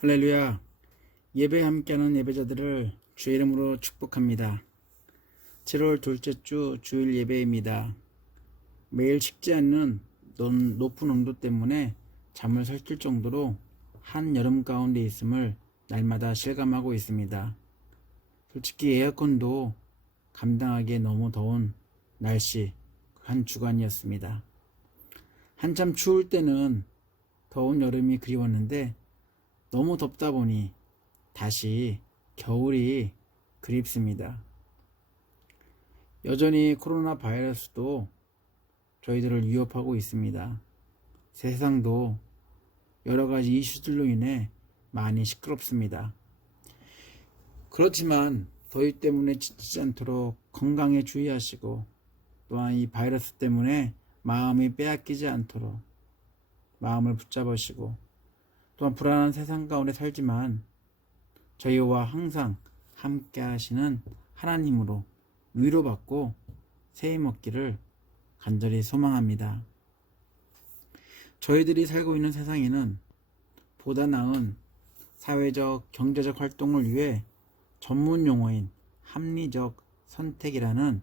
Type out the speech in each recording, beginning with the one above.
할렐루야. 예배에 함께하는 예배자들을 주의 이름으로 축복합니다. 7월 둘째 주 주일 예배입니다. 매일 식지 않는 높은 온도 때문에 잠을 설칠 정도로 한여름 가운데 있음을 날마다 실감하고 있습니다. 솔직히 에어컨도 감당하기에 너무 더운 날씨 한 주간이었습니다. 한참 추울 때는 더운 여름이 그리웠는데 너무 덥다 보니 다시 겨울이 그립습니다. 여전히 코로나 바이러스도 저희들을 위협하고 있습니다. 세상도 여러 가지 이슈들로 인해 많이 시끄럽습니다. 그렇지만 더위 때문에 지치지 않도록 건강에 주의하시고, 또한 이 바이러스 때문에 마음이 빼앗기지 않도록 마음을 붙잡으시고, 또한 불안한 세상 가운데 살지만 저희와 항상 함께 하시는 하나님으로 위로받고 새 힘 얻기를 간절히 소망합니다. 저희들이 살고 있는 세상에는 보다 나은 사회적, 경제적 활동을 위해 전문 용어인 합리적 선택이라는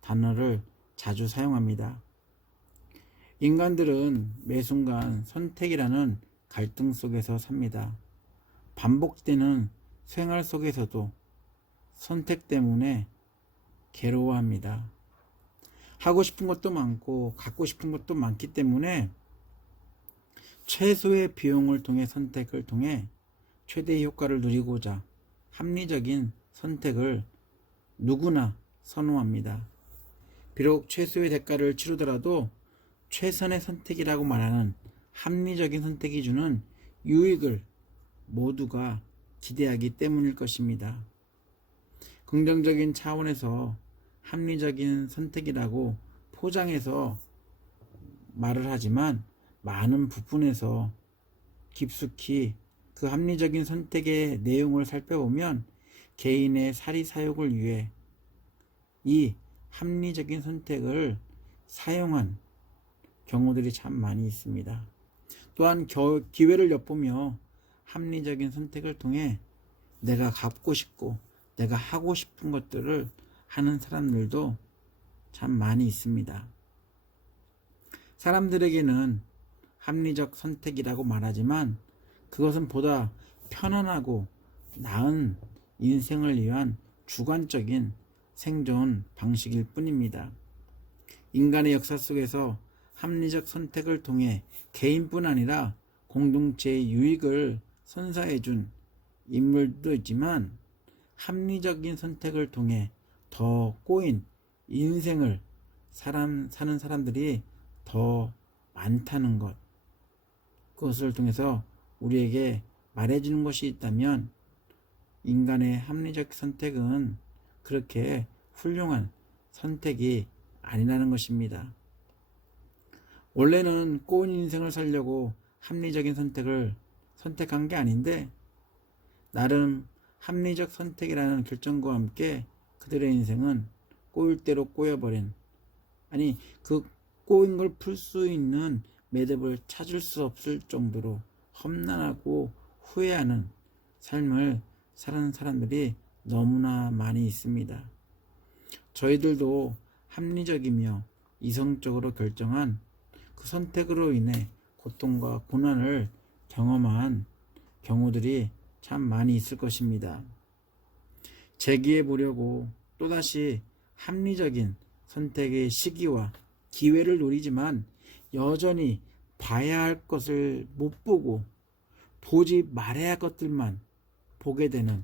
단어를 자주 사용합니다. 인간들은 매 순간 선택이라는 갈등 속에서 삽니다. 반복되는 생활 속에서도 선택 때문에 괴로워합니다. 하고 싶은 것도 많고 갖고 싶은 것도 많기 때문에 최소의 비용을 통해 선택을 통해 최대의 효과를 누리고자 합리적인 선택을 누구나 선호합니다. 비록 최소의 대가를 치르더라도 최선의 선택이라고 말하는 합리적인 선택이 주는 유익을 모두가 기대하기 때문일 것입니다. 긍정적인 차원에서 합리적인 선택이라고 포장해서 말을 하지만 많은 부분에서 깊숙이 그 합리적인 선택의 내용을 살펴보면 개인의 사리사욕을 위해 이 합리적인 선택을 사용한 경우들이 참 많이 있습니다. 또한 기회를 엿보며 합리적인 선택을 통해 내가 갖고 싶고 내가 하고 싶은 것들을 하는 사람들도 참 많이 있습니다. 사람들에게는 합리적 선택이라고 말하지만 그것은 보다 편안하고 나은 인생을 위한 주관적인 생존 방식일 뿐입니다. 인간의 역사 속에서 합리적 선택을 통해 개인뿐 아니라 공동체의 유익을 선사해준 인물도 있지만 합리적인 선택을 통해 더 꼬인 인생을 사는 사람들이 더 많다는 것, 그것을 통해서 우리에게 말해주는 것이 있다면 인간의 합리적 선택은 그렇게 훌륭한 선택이 아니라는 것입니다. 원래는 꼬인 인생을 살려고 합리적인 선택을 선택한 게 아닌데 나름 합리적 선택이라는 결정과 함께 그들의 인생은 꼬일 대로 꼬여버린, 아니 그 꼬인 걸 풀 수 있는 매듭을 찾을 수 없을 정도로 험난하고 후회하는 삶을 사는 사람들이 너무나 많이 있습니다. 저희들도 합리적이며 이성적으로 결정한 그 선택으로 인해 고통과 고난을 경험한 경우들이 참 많이 있을 것입니다. 재기해 보려고 또다시 합리적인 선택의 시기와 기회를 노리지만 여전히 봐야 할 것을 못 보고 보지 말아야 할 것들만 보게 되는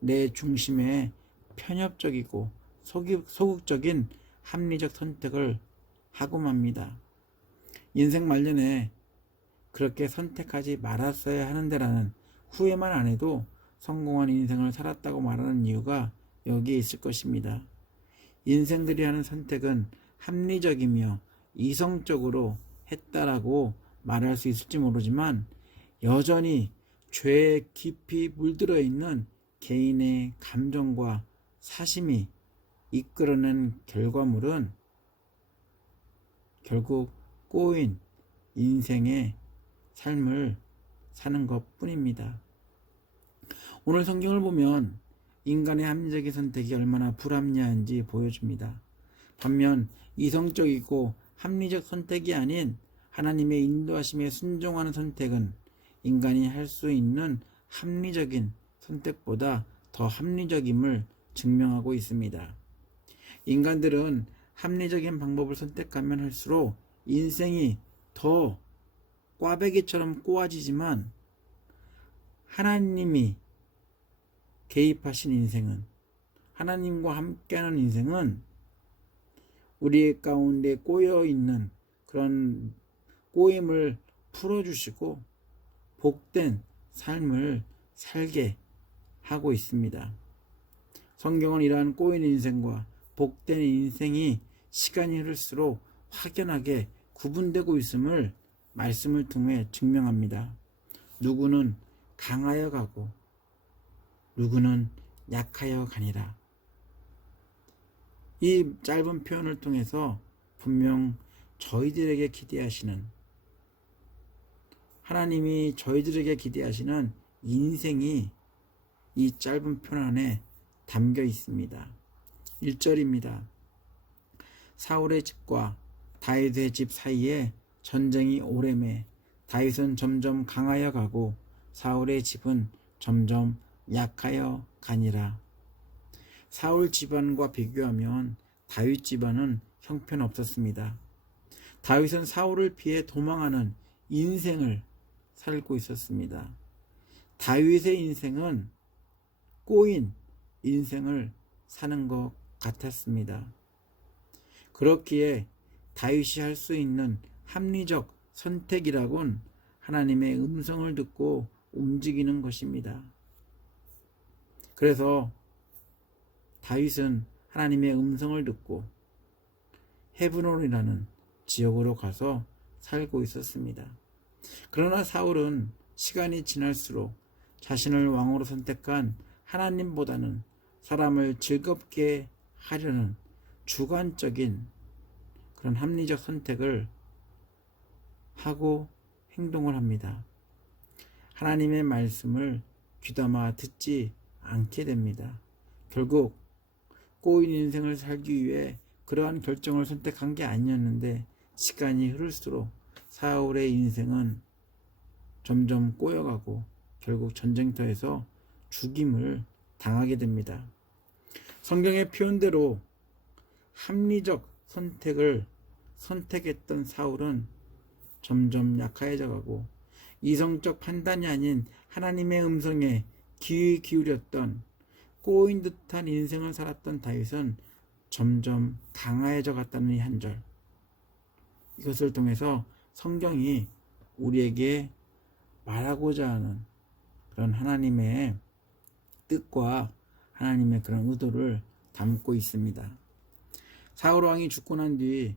내 중심의 편협적이고 소극적인 합리적 선택을 하고 맙니다. 인생 말년에 그렇게 선택하지 말았어야 하는데라는 후회만 안 해도 성공한 인생을 살았다고 말하는 이유가 여기에 있을 것입니다. 인생들이 하는 선택은 합리적이며 이성적으로 했다라고 말할 수 있을지 모르지만 여전히 죄에 깊이 물들어 있는 개인의 감정과 사심이 이끌어낸 결과물은 결국 꼬인 인생의 삶을 사는 것 뿐입니다. 오늘 성경을 보면 인간의 합리적인 선택이 얼마나 불합리한지 보여줍니다. 반면 이성적이고 합리적 선택이 아닌 하나님의 인도하심에 순종하는 선택은 인간이 할 수 있는 합리적인 선택보다 더 합리적임을 증명하고 있습니다. 인간들은 합리적인 방법을 선택하면 할수록 인생이 더 꽈배기처럼 꼬아지지만 하나님이 개입하신 인생은, 하나님과 함께하는 인생은 우리 가운데 꼬여있는 그런 꼬임을 풀어주시고 복된 삶을 살게 하고 있습니다. 성경은 이러한 꼬인 인생과 복된 인생이 시간이 흐를수록 확연하게 구분되고 있음을 말씀을 통해 증명합니다. 누구는 강하여 가고 누구는 약하여 가니라. 이 짧은 표현을 통해서 분명 저희들에게 기대하시는, 하나님이 저희들에게 기대하시는 인생이 이 짧은 표현 안에 담겨 있습니다. 1절입니다. 사울의 집과 다윗의 집 사이에 전쟁이 오래매 다윗은 점점 강하여 가고 사울의 집은 점점 약하여 가니라. 사울 집안과 비교하면 다윗 집안은 형편없었습니다. 다윗은 사울을 피해 도망하는 인생을 살고 있었습니다. 다윗의 인생은 꼬인 인생을 사는 것 같았습니다. 그렇기에 다윗이 할 수 있는 합리적 선택이라곤 하나님의 음성을 듣고 움직이는 것입니다. 그래서 다윗은 하나님의 음성을 듣고 헤브론이라는 지역으로 가서 살고 있었습니다. 그러나 사울은 시간이 지날수록 자신을 왕으로 선택한 하나님보다는 사람을 즐겁게 하려는 주관적인 그런 합리적 선택을 하고 행동을 합니다. 하나님의 말씀을 귀담아 듣지 않게 됩니다. 결국 꼬인 인생을 살기 위해 그러한 결정을 선택한 게 아니었는데 시간이 흐를수록 사울의 인생은 점점 꼬여가고 결국 전쟁터에서 죽임을 당하게 됩니다. 성경의 표현대로 합리적 선택을 선택했던 사울은 점점 약해져 가고 이성적 판단이 아닌 하나님의 음성에 귀 기울였던 꼬인 듯한 인생을 살았던 다윗은 점점 강해져 갔다는 이 한 절, 이것을 통해서 성경이 우리에게 말하고자 하는 그런 하나님의 뜻과 하나님의 그런 의도를 담고 있습니다. 사울 왕이 죽고 난 뒤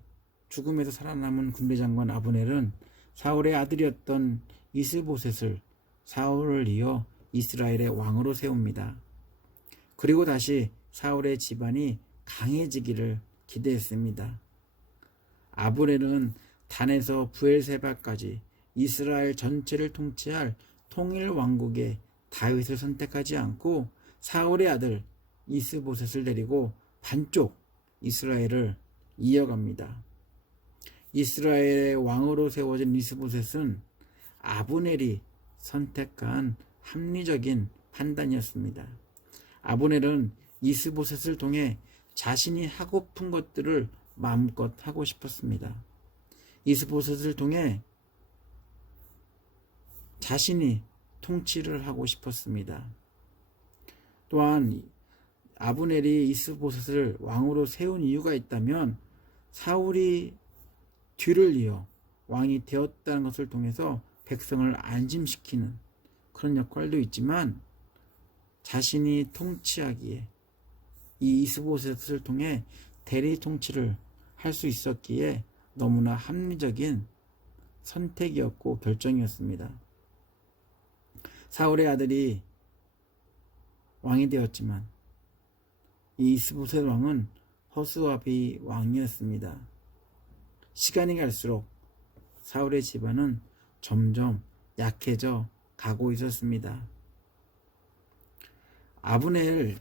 죽음에서 살아남은 군대장관 아브넬은 사울의 아들이었던 이스보셋을 사울을 이어 이스라엘의 왕으로 세웁니다. 그리고 다시 사울의 집안이 강해지기를 기대했습니다. 아브넬은 단에서 브엘세바까지 이스라엘 전체를 통치할 통일 왕국의 다윗을 선택하지 않고 사울의 아들 이스보셋을 데리고 반쪽 이스라엘을 이어갑니다. 이스라엘의 왕으로 세워진 이스보셋은 아브넬이 선택한 합리적인 판단이었습니다. 아브넬은 이스보셋을 통해 자신이 하고픈 것들을 마음껏 하고 싶었습니다. 이스보셋을 통해 자신이 통치를 하고 싶었습니다. 또한 아브넬이 이스보셋을 왕으로 세운 이유가 있다면 사울이 뒤를 이어 왕이 되었다는 것을 통해서 백성을 안심시키는 그런 역할도 있지만 자신이 통치하기에 이 이스보셋을 통해 대리 통치를 할 수 있었기에 너무나 합리적인 선택이었고 결정이었습니다. 사울의 아들이 왕이 되었지만 이 이스보셋 왕은 허수아비 왕이었습니다. 시간이 갈수록 사울의 집안은 점점 약해져 가고 있었습니다. 아브넬을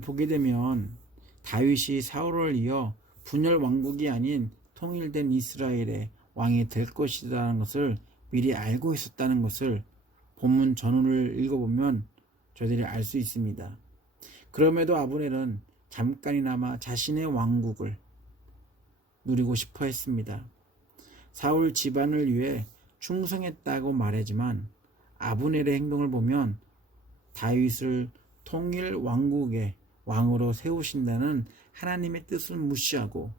보게 되면 다윗이 사울을 이어 분열 왕국이 아닌 통일된 이스라엘의 왕이 될 것이라는 것을 미리 알고 있었다는 것을 본문 전후를 읽어보면 저희들이 알 수 있습니다. 그럼에도 아브넬은 잠깐이나마 자신의 왕국을 누리고 싶어 했습니다. 사울 집안을 위해 충성했다고 말하지만 아브넬의 행동을 보면 다윗을 통일 왕국의 왕으로 세우신다는 하나님의 뜻을 무시하고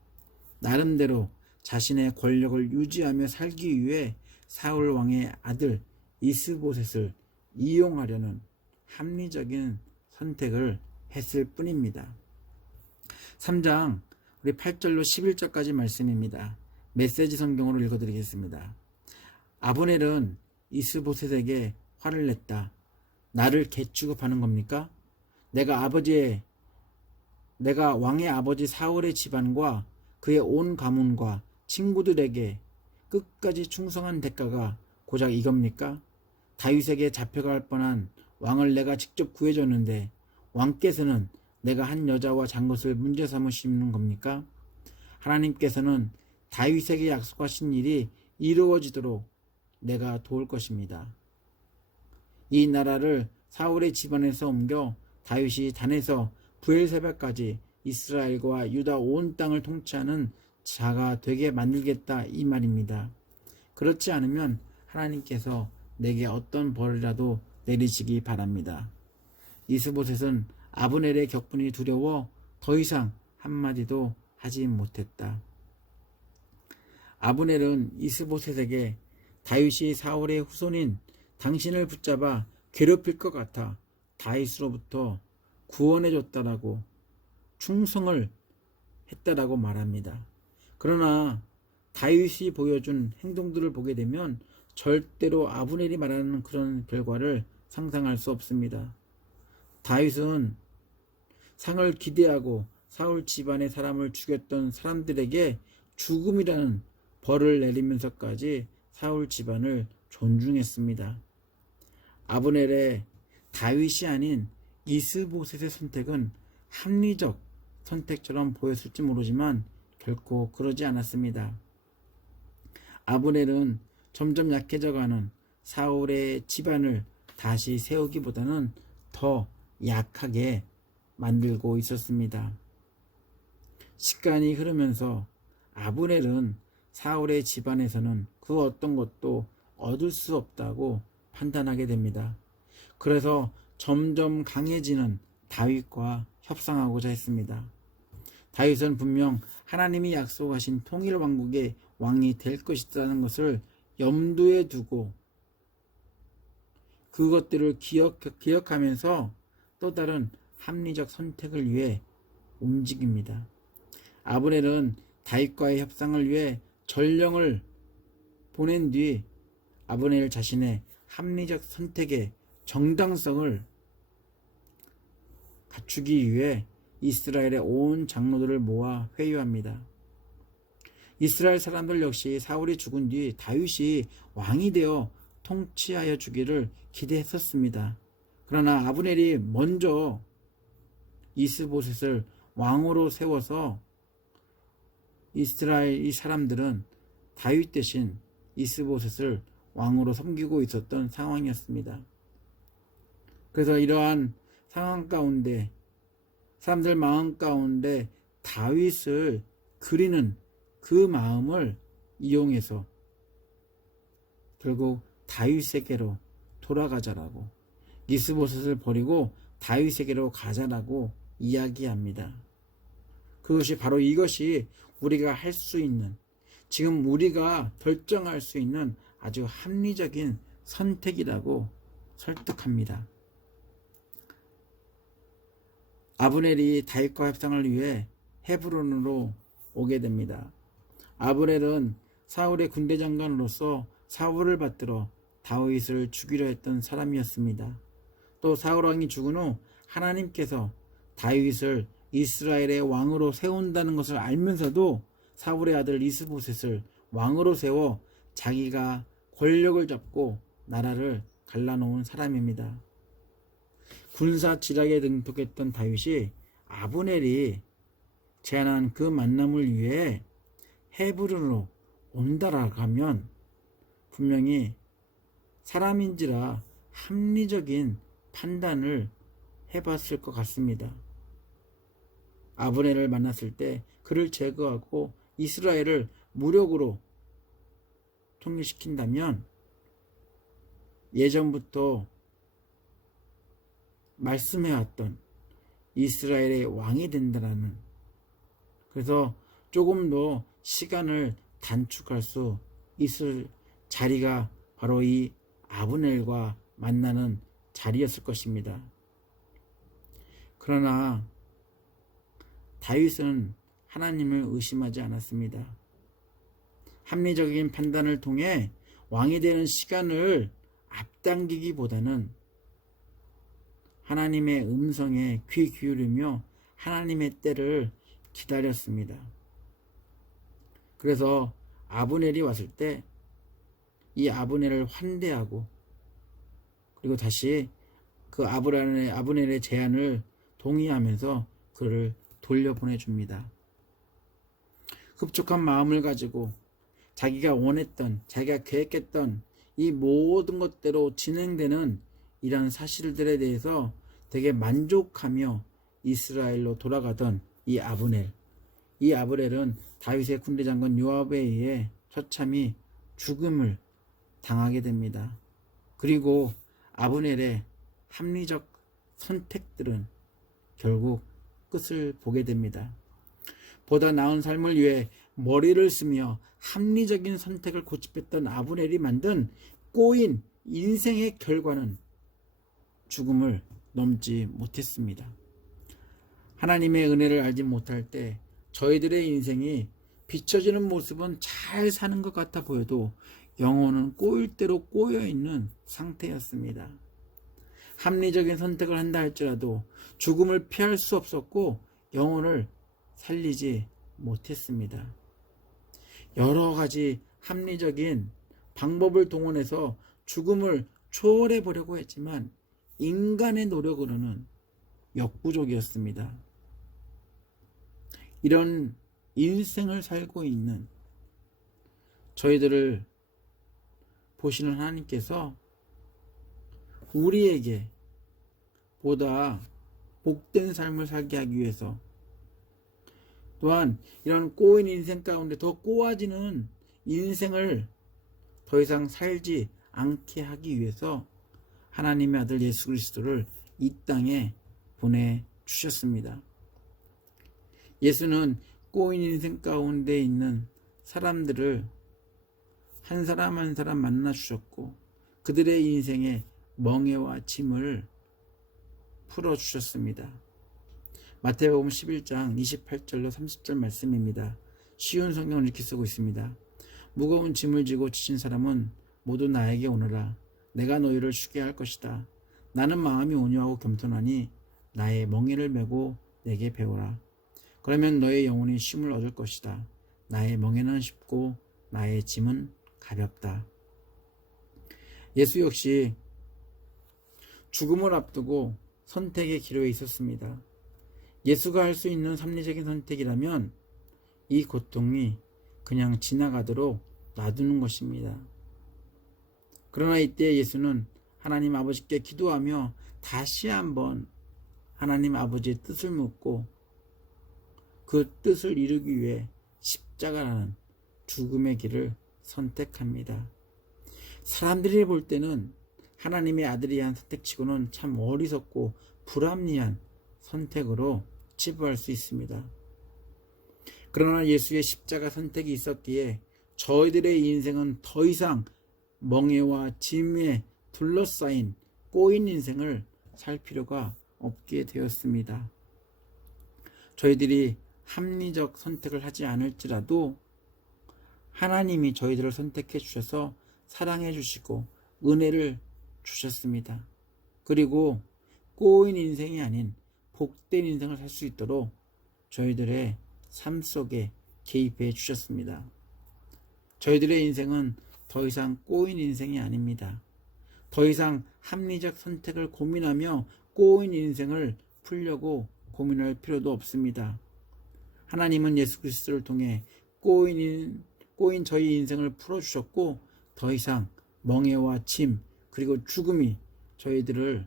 나름대로 자신의 권력을 유지하며 살기 위해 사울 왕의 아들 이스보셋을 이용하려는 합리적인 선택을 했을 뿐입니다. 3장 우리 8절로 11절까지 말씀입니다. 메시지 성경으로 읽어드리겠습니다. 아브넬은 이스보셋에게 화를 냈다. 나를 개취급하는 겁니까? 내가 왕의 아버지 사울의 집안과 그의 온 가문과 친구들에게 끝까지 충성한 대가가 고작 이겁니까? 다윗에게 잡혀갈 뻔한 왕을 내가 직접 구해줬는데 왕께서는 내가 한 여자와 잔 것을 문제 삼으시는 겁니까? 하나님께서는 다윗에게 약속하신 일이 이루어지도록 내가 도울 것입니다. 이 나라를 사울의 집안에서 옮겨 다윗이 단에서 브엘세바까지 이스라엘과 유다 온 땅을 통치하는 자가 되게 만들겠다 이 말입니다. 그렇지 않으면 하나님께서 내게 어떤 벌이라도 내리시기 바랍니다. 이스보셋은 아브넬의 격분이 두려워 더 이상 한마디도 하지 못했다. 아브넬은 이스보셋에게 다윗이 사울의 후손인 당신을 붙잡아 괴롭힐 것 같아 다윗으로부터 구원해줬다라고 충성을 했다라고 말합니다. 그러나 다윗이 보여준 행동들을 보게 되면 절대로 아브넬이 말하는 그런 결과를 상상할 수 없습니다. 다윗은 상을 기대하고 사울 집안의 사람을 죽였던 사람들에게 죽음이라는 벌을 내리면서까지 사울 집안을 존중했습니다. 아브넬의 다윗이 아닌 이스보셋의 선택은 합리적 선택처럼 보였을지 모르지만 결코 그러지 않았습니다. 아브넬은 점점 약해져가는 사울의 집안을 다시 세우기보다는 더 약하게 만들고 있었습니다. 시간이 흐르면서 아브넬은 사울의 집안에서는 그 어떤 것도 얻을 수 없다고 판단하게 됩니다. 그래서 점점 강해지는 다윗과 협상하고자 했습니다. 다윗은 분명 하나님이 약속하신 통일 왕국의 왕이 될 것이라는 것을 염두에 두고 그것들을 기억하면서 또 다른 합리적 선택을 위해 움직입니다. 아브넬은 다윗과의 협상을 위해 전령을 보낸 뒤 아브넬 자신의 합리적 선택의 정당성을 갖추기 위해 이스라엘의 온 장로들을 모아 회유합니다. 이스라엘 사람들 역시 사울이 죽은 뒤 다윗이 왕이 되어 통치하여 주기를 기대했었습니다. 그러나 아브넬이 먼저 이스보셋을 왕으로 세워서 이스라엘 이 사람들은 다윗 대신 이스보셋을 왕으로 섬기고 있었던 상황이었습니다. 그래서 이러한 상황 가운데 사람들 마음 가운데 다윗을 그리는 그 마음을 이용해서 결국 다윗에게로 돌아가자라고 이스보셋을 버리고 다윗에게로 가자라고 이야기합니다. 그것이 바로 이것이 우리가 할 수 있는 지금 우리가 결정할 수 있는 아주 합리적인 선택이라고 설득합니다. 아브넬이 다윗과 협상을 위해 헤브론으로 오게 됩니다. 아브넬은 사울의 군대 장관으로서 사울을 받들어 다윗을 죽이려 했던 사람이었습니다. 또 사울 왕이 죽은 후 하나님께서 다윗을 이스라엘의 왕으로 세운다는 것을 알면서도 사울의 아들 이스보셋을 왕으로 세워 자기가 권력을 잡고 나라를 갈라놓은 사람입니다. 군사 지략에 능통했던 다윗이 아브넬이 제안한 그 만남을 위해 헤브론으로 온다라고 하면 분명히 사람인지라 합리적인 판단을 해봤을 것 같습니다. 아브넬을 만났을 때 그를 제거하고 이스라엘을 무력으로 통일시킨다면 예전부터 말씀해왔던 이스라엘의 왕이 된다라는, 그래서 조금 더 시간을 단축할 수 있을 자리가 바로 이 아브넬과 만나는 자리였을 것입니다. 그러나 다윗은 하나님을 의심하지 않았습니다. 합리적인 판단을 통해 왕이 되는 시간을 앞당기기보다는 하나님의 음성에 귀 기울이며 하나님의 때를 기다렸습니다. 그래서 아브넬이 왔을 때 이 아브넬을 환대하고 그리고 다시 그 아브넬의 제안을 동의하면서 그를 돌려보내줍니다. 흡족한 마음을 가지고 자기가 원했던, 자기가 계획했던 이 모든 것대로 진행되는 이런 사실들에 대해서 되게 만족하며 이스라엘로 돌아가던 이 아브넬. 이 아브넬은 다윗의 군대 장관 요압에 의해 처참히 죽음을 당하게 됩니다. 그리고 아브넬의 합리적 선택들은 결국 끝을 보게 됩니다. 보다 나은 삶을 위해 머리를 쓰며 합리적인 선택을 고집했던 아브넬이 만든 꼬인 인생의 결과는 죽음을 넘지 못했습니다. 하나님의 은혜를 알지 못할 때 저희들의 인생이 비춰지는 모습은 잘 사는 것 같아 보여도 영혼은 꼬일 대로 꼬여있는 상태였습니다. 합리적인 선택을 한다 할지라도 죽음을 피할 수 없었고 영혼을 살리지 못했습니다. 여러 가지 합리적인 방법을 동원해서 죽음을 초월해 보려고 했지만 인간의 노력으로는 역부족이었습니다. 이런 인생을 살고 있는 저희들을 보시는 하나님께서 우리에게 보다 복된 삶을 살게 하기 위해서, 또한 이런 꼬인 인생 가운데 더 꼬아지는 인생을 더 이상 살지 않게 하기 위해서 하나님의 아들 예수 그리스도를 이 땅에 보내주셨습니다. 예수는 꼬인 인생 가운데 있는 사람들을 한 사람 한 사람 만나주셨고 그들의 인생의 멍에와 짐을 풀어주셨습니다. 마태복음 11장 28절로 30절 말씀입니다. 쉬운 성경을 이렇게 쓰고 있습니다. 무거운 짐을 지고 지친 사람은 모두 나에게 오너라. 내가 너희를 쉬게 할 것이다. 나는 마음이 온유하고 겸손하니 나의 멍에를 메고 내게 배우라. 그러면 너의 영혼이 쉼을 얻을 것이다. 나의 멍에는 쉽고 나의 짐은 가볍다. 예수 역시 죽음을 앞두고 선택의 기로에 있었습니다. 예수가 할 수 있는 합리적인 선택이라면 이 고통이 그냥 지나가도록 놔두는 것입니다. 그러나 이때 예수는 하나님 아버지께 기도하며 다시 한번 하나님 아버지의 뜻을 묻고 그 뜻을 이루기 위해 십자가라는 죽음의 길을 선택합니다. 사람들이 볼 때는 하나님의 아들이 한 선택치고는 참 어리석고 불합리한 선택으로 치부할 수 있습니다. 그러나 예수의 십자가 선택이 있었기에 저희들의 인생은 더 이상 멍에와 짐에 둘러싸인 꼬인 인생을 살 필요가 없게 되었습니다. 저희들이 합리적 선택을 하지 않을지라도 하나님이 저희들을 선택해 주셔서 사랑해 주시고 은혜를 주셨습니다. 그리고 꼬인 인생이 아닌 복된 인생을 살 수 있도록 저희들의 삶 속에 개입해 주셨습니다. 저희들의 인생은 더 이상 꼬인 인생이 아닙니다. 더 이상 합리적 선택을 고민하며 꼬인 인생을 풀려고 고민할 필요도 없습니다. 하나님은 예수 그리스도를 통해 꼬인 저희 인생을 풀어주셨고 더 이상 멍해와 짐 그리고 죽음이 저희들을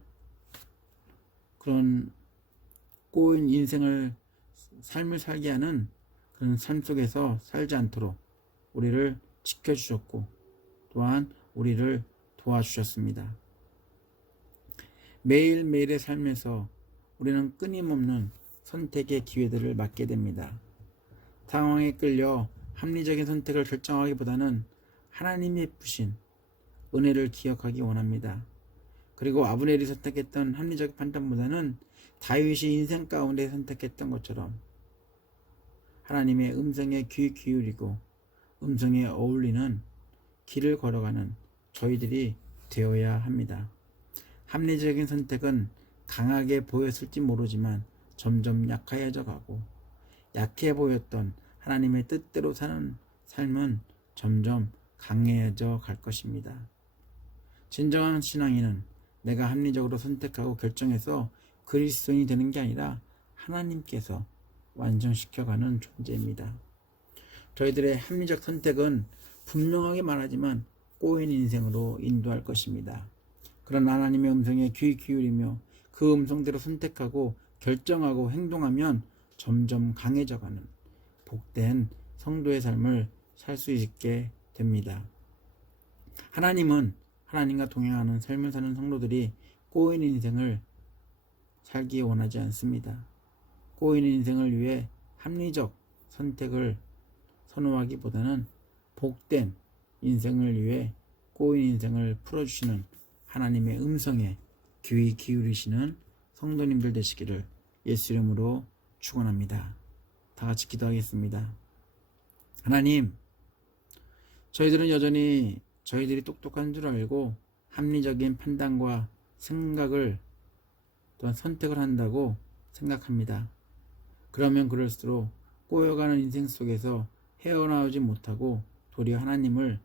그런 꼬인 삶을 살게 하는 그런 삶 속에서 살지 않도록 우리를 지켜주셨고 또한 우리를 도와주셨습니다. 매일매일의 삶에서 우리는 끊임없는 선택의 기회들을 맞게 됩니다. 상황에 끌려 합리적인 선택을 결정하기보다는 하나님이 베푸신 은혜를 기억하기 원합니다. 그리고 아브넬이 선택했던 합리적 판단보다는 다윗이 인생 가운데 선택했던 것처럼 하나님의 음성에 귀 기울이고 음성에 어울리는 길을 걸어가는 저희들이 되어야 합니다. 합리적인 선택은 강하게 보였을지 모르지만 점점 약해져 가고 약해 보였던 하나님의 뜻대로 사는 삶은 점점 강해져 갈 것입니다. 진정한 신앙인은 내가 합리적으로 선택하고 결정해서 그리스도인이 되는 게 아니라 하나님께서 완성시켜가는 존재입니다. 저희들의 합리적 선택은 분명하게 말하지만 꼬인 인생으로 인도할 것입니다. 그런 하나님의 음성에 귀 기울이며 그 음성대로 선택하고 결정하고 행동하면 점점 강해져가는 복된 성도의 삶을 살 수 있게 됩니다. 하나님은 하나님과 동행하는 삶을 사는 성도들이 꼬인 인생을 살기 원하지 않습니다. 꼬인 인생을 위해 합리적 선택을 선호하기보다는 복된 인생을 위해 꼬인 인생을 풀어주시는 하나님의 음성에 귀 기울이시는 성도님들 되시기를 예수 이름으로 축원합니다. 다 같이 기도하겠습니다. 하나님, 저희들은 여전히 저희들이 똑똑한 줄 알고 합리적인 판단과 생각을 또한 선택을 한다고 생각합니다. 그러면 그럴수록 꼬여가는 인생 속에서 헤어나오지 못하고 도리어 하나님을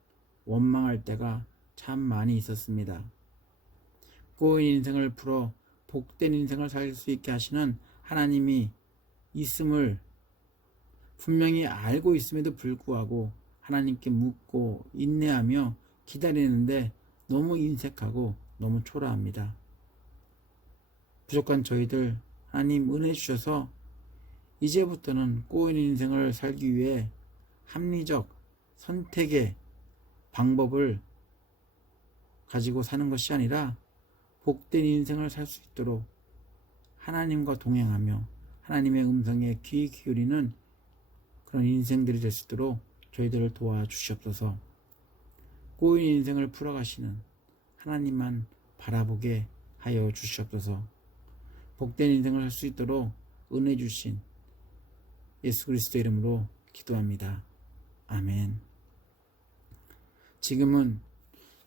원망할 때가 참 많이 있었습니다. 꼬인 인생을 풀어 복된 인생을 살 수 있게 하시는 하나님이 있음을 분명히 알고 있음에도 불구하고 하나님께 묻고 인내하며 기다리는데 너무 인색하고 너무 초라합니다. 부족한 저희들 하나님 은혜 주셔서 이제부터는 꼬인 인생을 살기 위해 합리적 선택의 방법을 가지고 사는 것이 아니라 복된 인생을 살 수 있도록 하나님과 동행하며 하나님의 음성에 귀 기울이는 그런 인생들이 될 수 있도록 저희들을 도와주시옵소서. 꼬인 인생을 풀어가시는 하나님만 바라보게 하여 주시옵소서. 복된 인생을 살 수 있도록 은혜 주신 예수 그리스도 이름으로 기도합니다. 아멘. 지금은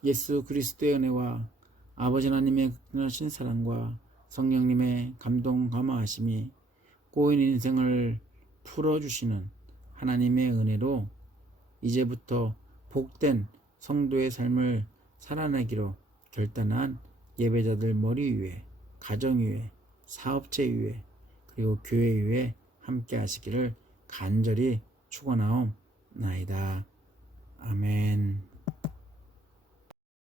예수 그리스도의 은혜와 아버지 하나님의 극진하신 사랑과 성령님의 감동 감화하심이 꼬인 인생을 풀어주시는 하나님의 은혜로 이제부터 복된 성도의 삶을 살아내기로 결단한 예배자들 머리 위에, 가정 위에, 사업체 위에, 그리고 교회 위에 함께 하시기를 간절히 축원하옵나이다.